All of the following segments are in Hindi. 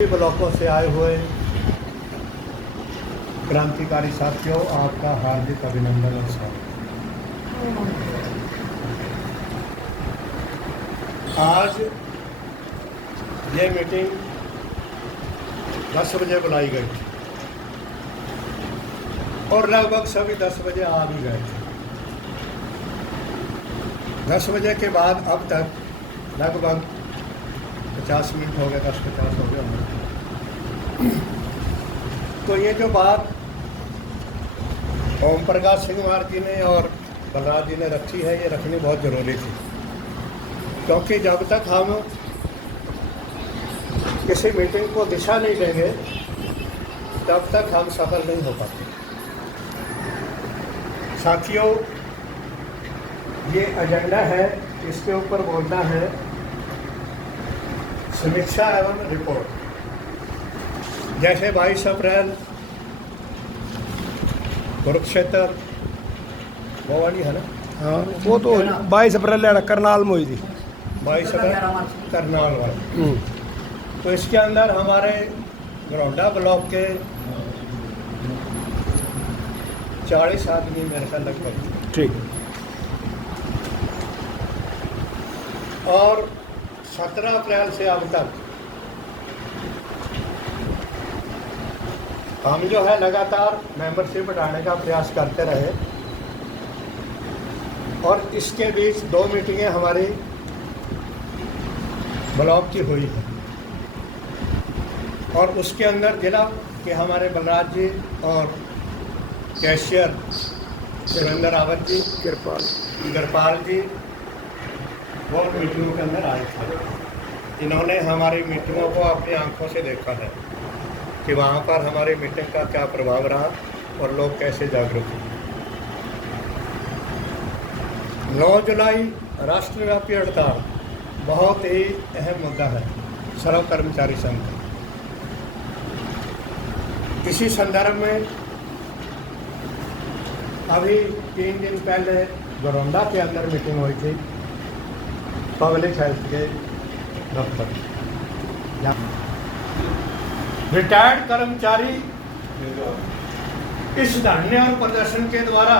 ब्लॉकों से आए हुए क्रांतिकारी साथियों, आपका हार्दिक अभिनंदन और स्वागत। आज ये मीटिंग 10 बजे बुलाई गई थी और लगभग सभी 10 बजे आ भी गए थे। 10 बजे के बाद अब तक लगभग 50 मिनट हो गए, 10-50 हो गए होंगे। तो ये जो बात ओम प्रकाश सिंह जी ने और बलराज जी ने रखी है, ये रखनी बहुत ज़रूरी थी, क्योंकि जब तक हम किसी मीटिंग को दिशा नहीं देंगे तब तक हम सफल नहीं हो पाते। साथियों, ये एजेंडा है, इसके ऊपर बोलना है समीक्षा एवं रिपोर्ट। जैसे 22 अप्रैल कुरुक्षेत्र वो वाली है ना, हाँ वो तो 22 अप्रैल करनाल में हुई थी। 22 अप्रैल करनाल वाली। तो इसके अंदर हमारे गरौंडा ब्लॉक के 40 आदमी मेरे ख्याल लगभग, ठीक। और 17 अप्रैल से अब तक हम जो है लगातार मेंबरशिप बढ़ाने का प्रयास करते रहे और इसके बीच 2 मीटिंगें हमारी ब्लॉक की हुई है और उसके अंदर जिला के हमारे बलराज जी और कैशियर शिवेंद्र रावत जी, कृपाल जी वो मीटिंगों के अंदर आए थे। इन्होंने हमारी मीटिंगों को अपनी आंखों से देखा है कि वहाँ पर हमारी मीटिंग का क्या प्रभाव रहा और लोग कैसे जागरूक हुए। 9 जुलाई राष्ट्रव्यापी हड़ताल बहुत ही अहम मुद्दा है सर्व कर्मचारी संघ का। इसी संदर्भ में अभी 3 दिन पहले गरौंडा के अंदर मीटिंग हुई थी पब्लिक हेल्थ के दफ्तर। रिटायर्ड कर्मचारी इस धरने और प्रदर्शन के द्वारा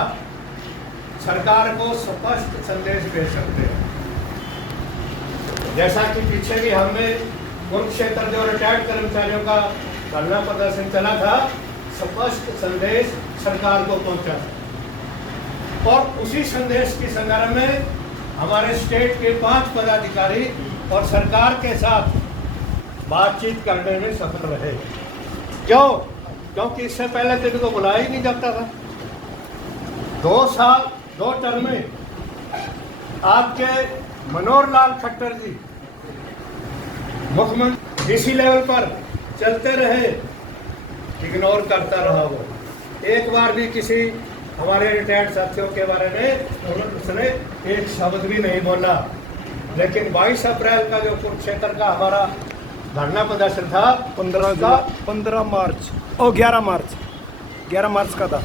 सरकार को स्पष्ट संदेश भेज सकते हैं। जैसा कि पीछे भी हमने कुरुक्षेत्र जो रिटायर्ड कर्मचारियों का धरना प्रदर्शन चला था, स्पष्ट संदेश सरकार को पहुंचा और उसी संदेश के संदर्भ में हमारे स्टेट के 5 पदाधिकारी और सरकार के साथ बातचीत करने में सफल रहे। क्यों? क्योंकि इससे पहले तो इनको बुलाया ही नहीं जाता था। 2 साल 2 टर्म में आपके मनोहर लाल खट्टर जी मुख्यमंत्री डीसी लेवल पर चलते रहे, इग्नोर करता रहा। वो एक बार भी किसी हमारे रिटायर्ड साथियों के बारे में उसने एक शब्द भी नहीं बोला। लेकिन 22 अप्रैल का जो कुरुक्षेत्र का हमारा धरना प्रदर्शन था 15 मार्च और 11 मार्च का था।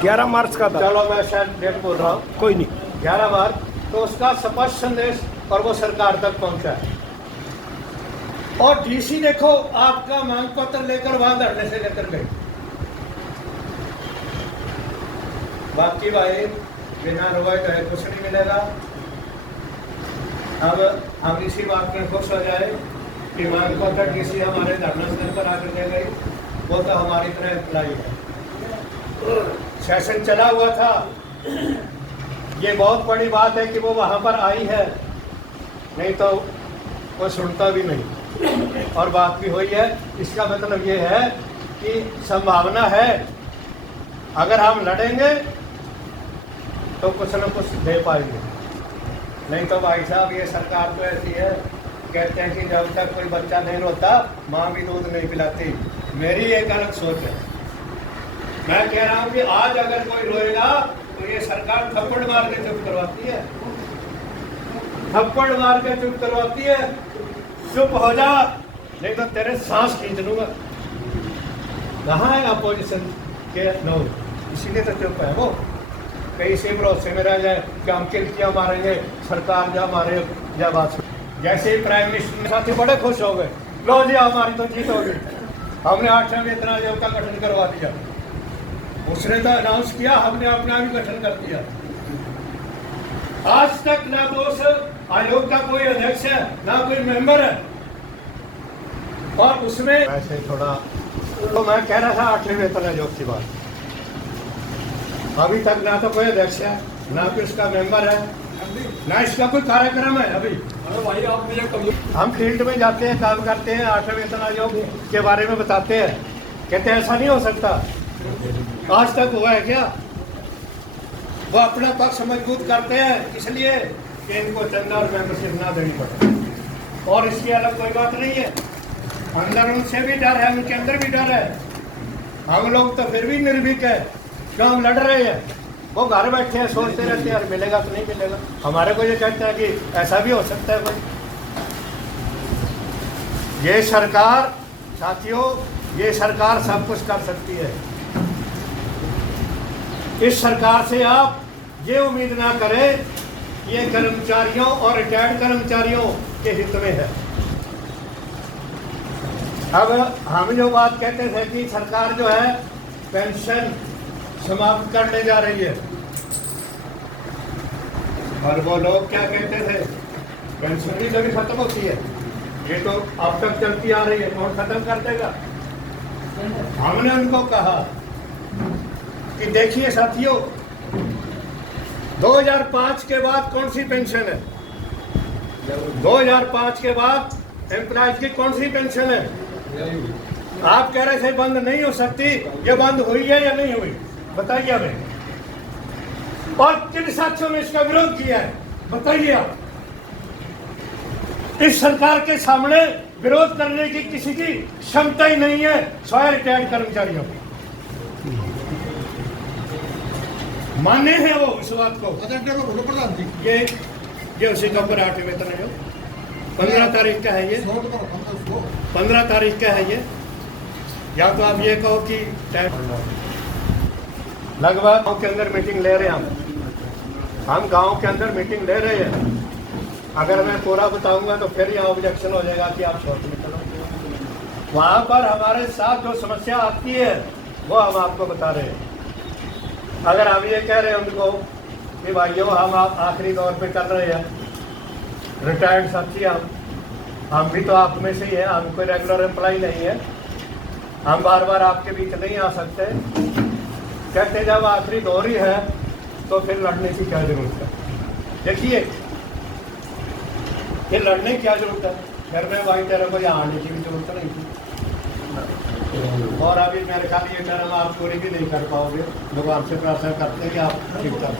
11 मार्च का था। चलो मैं शायद डेट बोल रहा हूँ, कोई नहीं, 11 मार्च। तो उसका स्पष्ट संदेश और वो सरकार तक पहुंचा है। और डीसी देखो आपका मांग पत्र लेकर वहां धरने से लेकर गए। बाकी भाई बिना रोए कहे कुछ नहीं मिलेगा। अब हम इसी बात में खुश हो जाए कि मांग पत्र डीसी हमारे धरना स्थल पर आकर ले गई, वो तो हमारी तरह अप्लाई है। सेशन चला हुआ था, ये बहुत बड़ी बात है कि वो वहाँ पर आई है, नहीं तो वो सुनता भी नहीं। और बात भी हुई है। इसका मतलब ये है कि संभावना है अगर हम लड़ेंगे तो कुछ न कुछ दे पाएंगे। नहीं तो भाई साहब ये सरकार तो ऐसी है, कहते हैं कि जब तक कोई बच्चा नहीं रोता माँ भी दूध नहीं पिलाती। मेरी एक अलग सोच है। मैं कह रहा हूँ कि आज अगर कोई रोएगा तो ये सरकार थप्पड़ मार के चुप करवाती है, थप्पड़ मार के चुप करवाती है। चुप हो जा नहीं तो तेरे सांस खींच लूंगा। कहाँ है अपोजिशन के लोग? इसीलिए तो चुप है वो, कहीं से भरोसे में रह जाए कि हम किल्तियाँ मारेंगे, सरकार जा मारे जा बात। जैसे ही प्राइम मिनिस्टर साथी बड़े खुश हो गए लो जी हमारी तो जीत हो गई, हमने 8वें वेतन आयोग का गठन करवा दिया। उसने तो अनाउंस किया, हमने अपना भी गठन कर दिया। आज तक ना तो उस आयोग का कोई अध्यक्ष है ना कोई मेंबर है, और उसमें ऐसे थोड़ा तो मैं कह रहा था 8वें वेतन आयोग की बात, अभी तक ना तो कोई अध्यक्ष है ना कोई उसका मेंबर है ना इसका कोई कार्यक्रम है। अभी हम फील्ड में जाते हैं, काम करते हैं, 8वें वेतन आयोग के बारे में बताते हैं, कहते हैं ऐसा नहीं हो सकता। आज तक हुआ है क्या? वो अपना पक्ष मजबूत करते हैं इसलिए कि इनको चंदा और मेंबरशिप ना देनी पड़े, और इसकी अलग कोई बात नहीं है। अंदर उनसे भी डर है, उनके अंदर भी डर है। हम लोग तो फिर भी निर्भीक है, क्यों हम लड़ रहे हैं। वो घर बैठे हैं, सोचते रहते हैं मिलेगा तो नहीं मिलेगा। हमारे को ये कहता है कि ऐसा भी हो सकता है कोई। ये सरकार साथियों, ये सरकार सब कुछ कर सकती है। इस सरकार से आप ये उम्मीद ना करें, ये कर्मचारियों और रिटायर्ड कर्मचारियों के हित में है। अब हम जो बात कहते थे कि सरकार जो है पेंशन समाप्त करने जा रही है, और वो लोग क्या कहते थे पेंशन भी कभी खत्म होती है, ये तो अब तक चलती आ रही है, कौन खत्म कर देगा। हमने उनको कहा कि देखिए साथियों, 2005 के बाद कौन सी पेंशन है, 2005 के बाद एम्प्लॉयज की कौन सी पेंशन है। आप कह रहे थे बंद नहीं हो सकती, ये बंद हुई है या नहीं हुई, बताइए हमें। और किन साथियों ने इसका विरोध किया है, बताइए आप। इस सरकार के सामने विरोध करने की किसी की क्षमता ही नहीं है, स्वयं रिटायर्ड कर्मचारियों की। माने हैं वो इस बात को। ये उसी का ऊपर 8वें वेतन आयोग 15 तारीख का है, ये 15 तारीख का है ये। या तो आप ये कहो कि लगभग गाँव के अंदर मीटिंग ले रहे हैं हम गाँव के अंदर मीटिंग ले रहे हैं। अगर मैं पूरा बताऊंगा तो फिर यहाँ ऑब्जेक्शन हो जाएगा कि आप शॉर्ट में चलो। वहाँ पर हमारे साथ जो समस्या आती है वो हम आपको बता रहे हैं। अगर हम ये कह रहे हैं उनको कि भाइयों हम आप आखिरी दौर पे कर रहे हैं, रिटायर्ड साथी हम भी तो आप में से ही हैं, हम कोई रेगुलर एम्प्लॉय नहीं है, हम बार बार आपके बीच नहीं आ सकते। कहते जब आखिरी दौर ही है तो फिर लड़ने की क्या जरूरत है। देखिए ये लड़ने की क्या जरूरत है, घर में भाई तेरे को यहाँ आने की भी जरूरत नहीं थी। और अभी मेरे ख्याल ये टर्म आप पूरी भी नहीं कर पाओगे। लोग आपसे प्रार्थना करते हैं कि आप ठीक कर